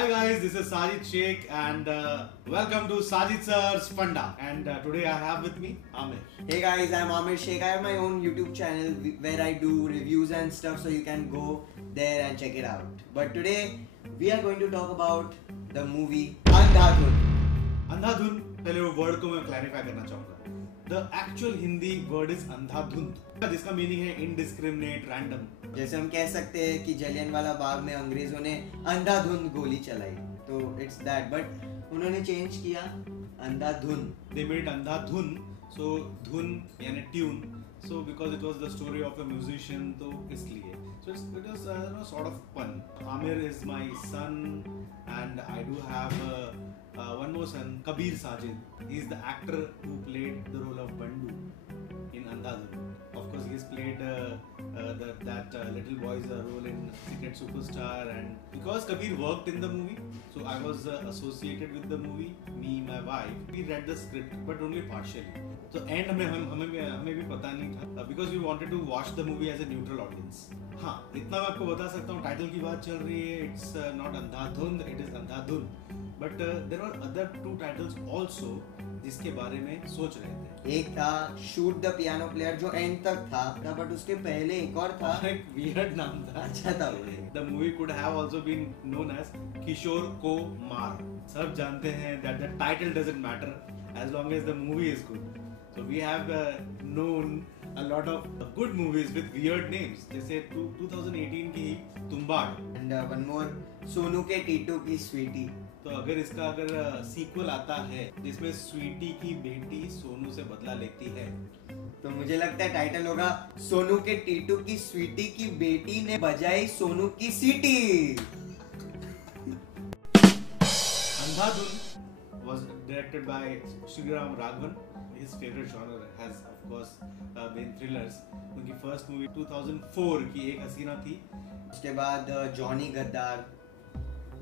Hi guys, this is Sajid Sheikh and welcome to Sajid Sir's Funda. And today I have with me Amir. Hey guys, I'm Amir Sheikh. I have my own YouTube channel where I do reviews and stuff, so you can go there and check it out. But today we are going to talk about the movie Andhadhun. अंधाधुन, पहले वो word को मैं clarify करना चाहूंगा. The actual Hindi word is Andhadhun, जिसका meaning है indiscriminate, random. जैसे हम कह सकते हैं कि जलियांवाला बाग में अंग्रेजों ने अंधाधुंध गोली चलाई, तो इट्स दैट. बट उन्होंने चेंज किया अंधाधुन. They made अंधाधुन, so धुन यानी tune. So because it was the story of a musician, तो इसलिए. So it was sort of fun. Amir is my son, and I do have one more son, Kabir Sajid. He is the actor who played the role of Bandu in Andhadhun. Of course, he has played that little boy's role in Secret Superstar, and because Kabir worked in the movie, so I was associated with the movie. Me, my wife, we read the script, but only partially. So end हमें भी पता नहीं था, because we wanted to watch the movie as a neutral audience. हाँ, इतना मैं आपको बता सकता हूँ. टाइटल की बात चल रही है. It's not अंधाधुंध, it is Andhadhun. But there were other two titles also जिसके बारे में सोच रहे थे. एक था शूट द पियानो प्लेयर जो एंड तक था, बट उसके पहले एक और था. एक weird नाम था. अच्छा था वो. The movie could have also been known as किशोर को मार. सब जानते हैं that the title doesn't matter as long as the movie is good. So we have known a lot of good movies with weird names. जैसे 2018 की Tumbbad. And one more, Sonu के टीटू की स्वीटी. तो अगर सीक्वल आता है जिसमें स्वीटी की बेटी सोनू से बदला लेती है, तो मुझे लगता है टाइटल होगा सोनू के टीटू की स्वीटी की बेटी ने बजाई सोनू की सीटी. अंधाधुन was directed by Sriram Raghavan. His favorite genre has of course been thrillers. उनकी फर्स्ट मूवी 2004 की एक हसीना थी. उसके बाद जॉनी गद्दार,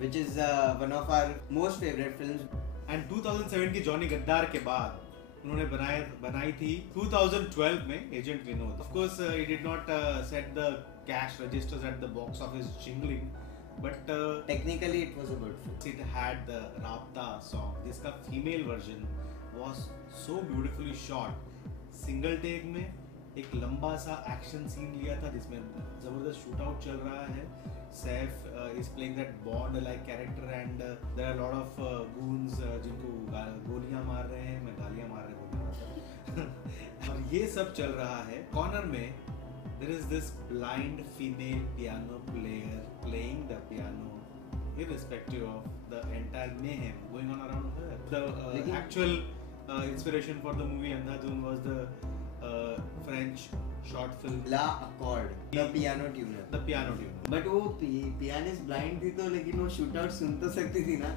which is one of our most favorite films. And 2007 की जॉनी गद्दार के बाद उन्होंने बनाई थी 2012 में agent Vinod. Of course he did not set the cash registers at the box office jingling, but technically it was a good film. It had the Rabta song, जिसका female version was so beautifully shot. Single take में एक लंबा सा action scene लिया था जिसमें जबरदस्त shoot out चल रहा है. Saif is playing that Bond like character, and there are a lot of goons जिनको गोलियां मार रहे हैं. मैं गालियां मार रहे हैं और ये सब चल रहा है. कॉर्नर में there is this blind female piano player playing the piano irrespective of the entire mayhem going on around her. The actual inspiration for the movie Andhadhun was the French short film La Accord, the piano tuner. The piano tuner. But वो pianist blind थी तो, लेकिन वो shoot out सुन तो सकती थी ना.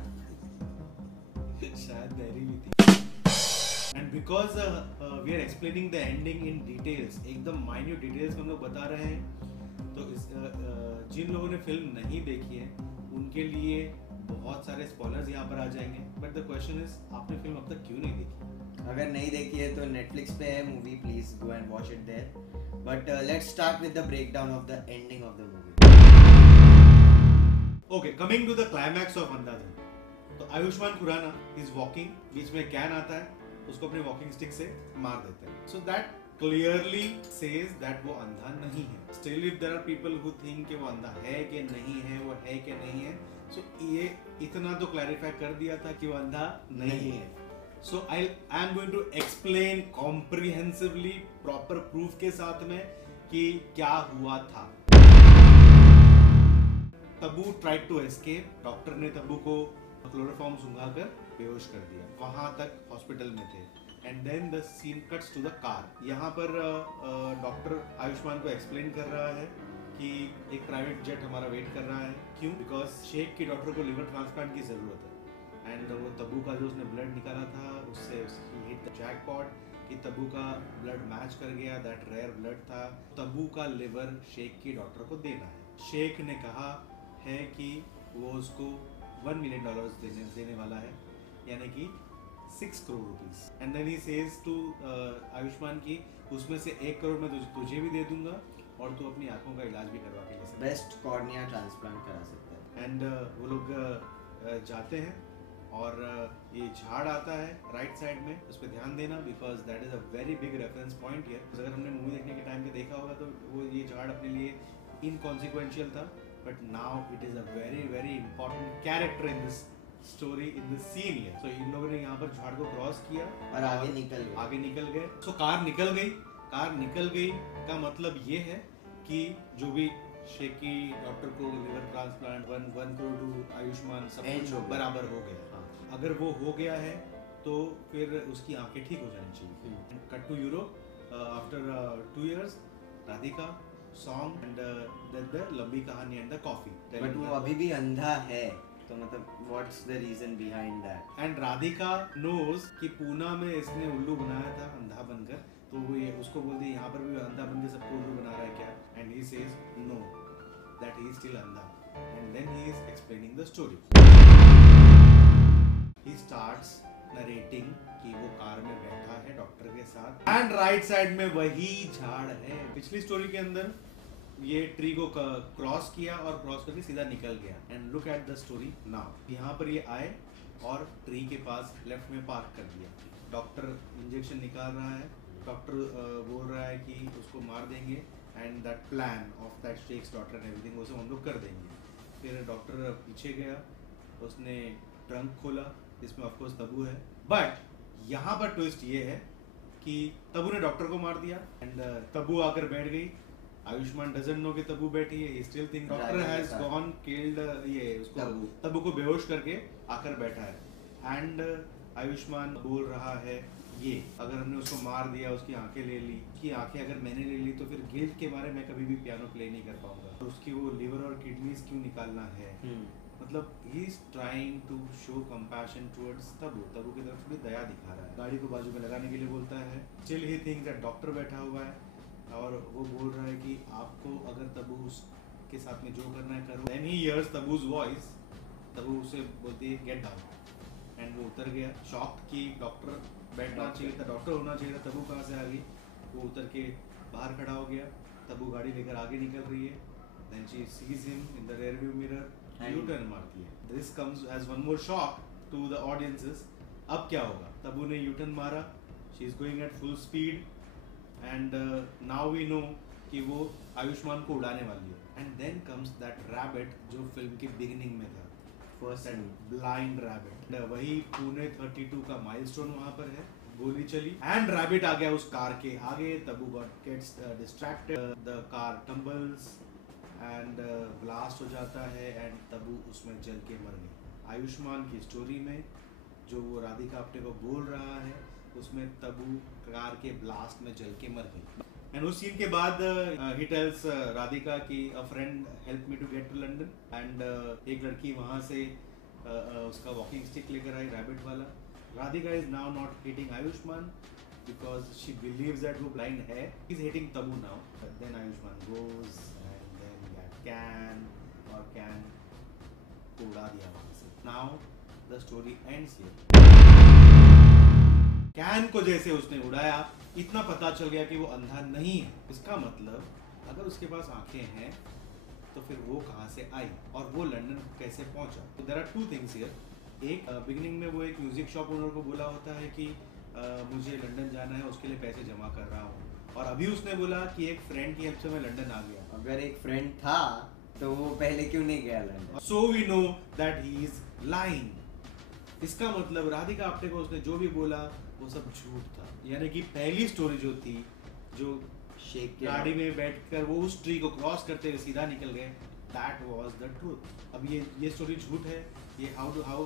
शायद बहरी भी थी. And because we are explaining the ending in details, एकदम minute details हम लोग बता रहे हैं, तो जिन लोगों ने फिल्म नहीं देखी है उनके लिए बहुत सारे स्पॉयलर्स यहाँ पर आ जाएंगे. बट द क्वेश्चन इज, आपने फिल्म अब तक क्यों नहीं देखी? अगर नहीं देखी है तो नेटफ्लिक्स पे है movie, please go and watch it there. But let's start with the breakdown of the ending of the movie. Okay, coming to the climax of Andhadhun. तो आयुष्मान खुराना इज वॉकिंग, बीच में कैन आता है, उसको अपने वॉकिंग स्टिक से मार देते हैं. So that clearly says that वो अंधा नहीं है. Still if there are people who think कि वो अंधा है कि नहीं है, वो है कि नहीं है, so ये इतना तो clarify कर दिया था कि वो अंधा नहीं है. So I am going to explain comprehensively, proper proof के साथ में कि क्या हुआ था. Tabu tried to escape. Doctor ने तब्बू को क्लोरोफॉर्म सुंघाकर बेहोश कर दिया. वहां तक हॉस्पिटल में थे. And then the scene cuts to the car. यहाँ पर डॉक्टर आयुष्मान को एक्सप्लेन कर रहा है कि एक प्राइवेट जेट हमारा वेट कर रहा है. क्यों? बिकॉज शेख की डॉक्टर को लिवर ट्रांसप्लांट की जरूरत है. एंड वो तब्बू का जो उसने ब्लड निकाला था उससे उसकी हिट द जैकपॉट कि तब्बू का ब्लड मैच कर गया. दैट रेयर ब्लड था. तब्बू का लिवर शेख की डॉक्टर को देना है. शेख ने कहा है कि वो उसको $1 million देने वाला है, यानी कि 6 crore rupees. And then he says to Ayushman की उसमें से 1 करोड़ मैं तुझे भी दे दूंगा और तू अपनी आंखों का इलाज भी करवा के ले सकता है. बेस्ट कॉर्निया ट्रांसप्लांट करा सकता है. एंड वो लोग जाते हैं और ये झाड़ आता है राइट साइड में, उस पर ध्यान देना because that is a very big reference point here. अगर हमने मूवी देखने के टाइम पे देखा होगा तो वो ये झाड़ अपने लिए इनकॉन्सिक्वेंशियल था, but now it is a very very important character in this story, in this scene here. So इन लोगों ने यहाँ पर झाड़ को क्रॉस किया और आगे निकल गए। सो कार निकल गई। कार निकल गई का मतलब ये है कि जो भी शेकी डॉक्टर को liver transplant 1 crore to Ayushman सब कुछ बराबर हो गया। हाँ। अगर वो हो गया है तो फिर उसकी आंखें ठीक हो जानी चाहिए। Cut to Europe after 2 years, Radhika song and the लंबी कहानी एंड द कॉफी। बट वो अभी भी अंधा है, तो मतलब what's the reason behind that? And Radhika knows कि पूना में इसने उल्लू बनाया था अंधा बनकर, तो वो ये उसको बोलती है यहाँ पर भी अंधा बन के सबको उल्लू बना रहा है क्या? And he says no, that he is still अंधा, and then he is explaining the story. He starts narrating कि वो कार में बैठा है डॉक्टर के साथ एंड राइट साइड में वही झाड़ है। पिछली स्टोरी के अंदर ये ट्री को क्रॉस किया और क्रॉस करके सीधा निकल गया। And look at the story now. यहाँ पर ये आए और ट्री के पास लेफ्ट में पार्क कर दिया। डॉक्टर इंजेक्शन निकाल रहा है, डॉक्टर बोल रहा है कि उसको मार देंगे and that plan of that shakes daughter and everything वो सब हम लोग कर देंगे। फिर डॉक्टर पीछे गया, उसने ट्रंक खोला जिसमें ऑफकोर्स तबू है, बट यहाँ पर ट्विस्ट ये है कि तबू ने डॉक्टर को मार दिया एंड तबू आकर बैठ गई। आयुष्मान डजंट नो कि तबू बैठी है, still think doctor has gone killed ये उसको तबू को बेहोश करके आकर बैठा है। एंड आयुष्मान बोल रहा है ये अगर हमने उसको मार दिया, उसकी आंखें ले ली, उसकी आंखें अगर मैंने ले ली तो फिर गिल्ट के बारे में कभी भी पियानो प्ले नहीं कर पाऊंगा, तो उसकी वो लिवर और किडनीज क्यों निकालना है। मतलब he is trying to show compassion towards Tabu की तरफ थोड़ी दया दिखा रहा है। गाड़ी को बाजू में लगाने के लिए बोलता है। Still he thinks that doctor बैठा हुआ है और वो बोल रहा है कि आपको अगर तबू के साथ में जो करना है करो। Then he hears Tabu's voice. Tabu उसे बोलती है गेट डाउन एंड वो उतर गया। शॉक की डॉक्टर बैठना चाहिए था, डॉक्टर होना चाहिए था, तबू कहाँ से आ गई। वो उतर के बाहर खड़ा हो गया। तबू गाड़ी लेकर आगे निकल रही है। Then she sees him in the rear view mirror, U turn मारती है। This comes as one more shock to the audiences. अब क्या होगा? तबू ने यू टर्न मारा, she is going at full speed and now we know कि वो आयुष्मान को उड़ाने वाली है। And then comes that rabbit जो फिल्म की बिगिनिंग में था, फर्स्ट एंड ब्लाइंड रैबिट। वही पुणे 32 का माइलस्टोन वहां पर है। गोली चली एंड रैबिट आ गया उस कार के आगे। Tabu gets distracted, the car tumbles and blast हो जाता है एंड तबू उसमें जल के मर गई। आयुष्मान की स्टोरी में जो वो राधिका आप्टे को बोल रहा है उसमें तबू कार के ब्लास्ट में जल के मर गई। एंड उस सीन के बाद ही टेल्स राधिका कि a friend help me to get to London and एक लड़की वहाँ से उसका वॉकिंग स्टिक लेकर आई रैबिट वाला। Radhika is now not hitting Ayushmann because she believes that वो ब्लाइंड है। He is hitting Tabu now. Then Ayushmann goes and then that can को उड़ा दिया वहाँ से। Now the story ends here. Can को जैसे उसने उड़ाया इतना पता चल गया कि वो अंधा नहीं है। इसका मतलब अगर उसके पास आंखें हैं तो फिर वो कहाँ से आई और वो लंदन कैसे पहुंचा। तो there are two things here. एक बिगिनिंग में वो एक म्यूजिक शॉप ओनर को बोला होता है कि मुझे लंदन जाना है, उसके लिए पैसे जमा कर रहा हूँ। और अभी उसने बोला कि एक फ्रेंड की हेल्प से मैं लंदन आ गया। अगर एक फ्रेंड था तो वो पहले क्यों नहीं गया London? So we know that he is lying. इसका मतलब राधिका आप्टे को उसने जो भी बोला वो सब झूठ था। यानी कि पहली स्टोरी जो थी, जो गाड़ी में बैठकर वो उस ट्री को क्रॉस करते हुए सीधा निकल गए, दैट वाज द ट्रूथ। अब ये स्टोरी झूठ है। ये हाउ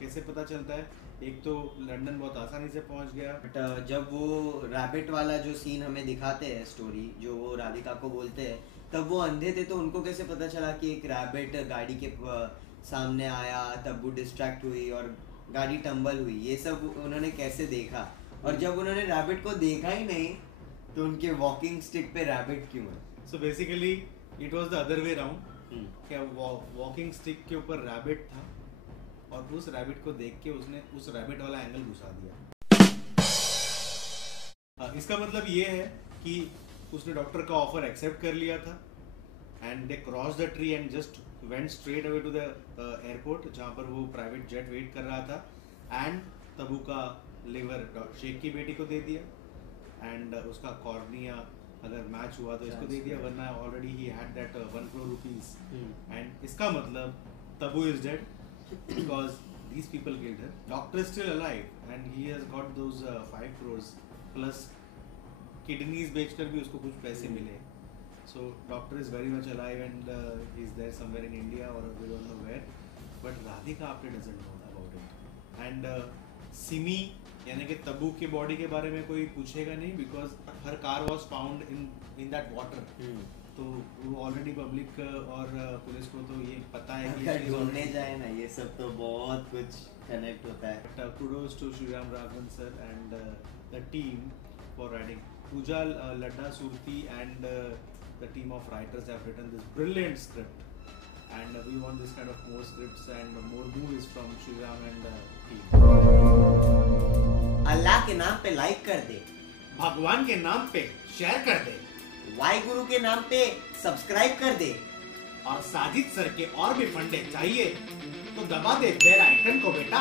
कैसे पता चलता है? एक तो लंदन बहुत आसानी से पहुंच गया। बट जब वो रैबिट वाला जो सीन हमें दिखाते हैं स्टोरी, जो वो राधिका को बोलते हैं, तब वो अंधे थे तो उनको कैसे पता चला कि एक रैबिट गाड़ी के सामने आया, तब वो डिस्ट्रैक्ट हुई और गाड़ी टंबल हुई? ये सब उन्होंने कैसे देखा? और जब उन्होंने रैबिट को देखा ही नहीं तो उनके वॉकिंग स्टिक पे रैबिट क्यों है? So basically it was the other way round. क्या वॉकिंग स्टिक के ऊपर रैबिट था और उस रैबिट को देख के उसने उस रैबिट वाला एंगल घुसा दिया। इसका मतलब ये है कि उसने डॉक्टर का ऑफर एक्सेप्ट कर लिया था and they cross the tree and just went straight away to the airport जहाँ पर वो प्राइवेट जेट वेट कर रहा था, एंड तबू का लिवर शेख की बेटी को दे दिया, एंड उसका कॉर्निया अगर मैच हुआ तो इसको दे दिया, वरना already he had that 1 crore rupees, and इसका मतलब Tabu is dead because these people killed her. Doctor is still alive and he has got those 5 crores plus kidneys बेचकर भी उसको कुछ पैसे मिले. So doctor is very much alive and he's there somewhere in India or we don't know where. But Radhika Apte doesn't know about it. And Simi यानी कि तब्बू की body के बारे में कोई पूछेगा नहीं because her car was found in that water. तो वो ऑलरेडी पब्लिक और पुलिस को तो ये पता है कि अगर ढूंढने जाए ना ये सब तो बहुत कुछ कनेक्ट होता है. Kudos to Sriram Raghavan sir and the team for writing. Pooja Ladda Surti and the team of writers have written this brilliant script, and we want this kind of more scripts and more movies from Sriram and team. अल्लाह के नाम पे like कर दे, भगवान के नाम पे share कर दे, वाहिगुरु के नाम पे सब्सक्राइब कर दे, और साजिद सर के और भी फंडे चाहिए तो दबा दे बेल आइकन को बेटा.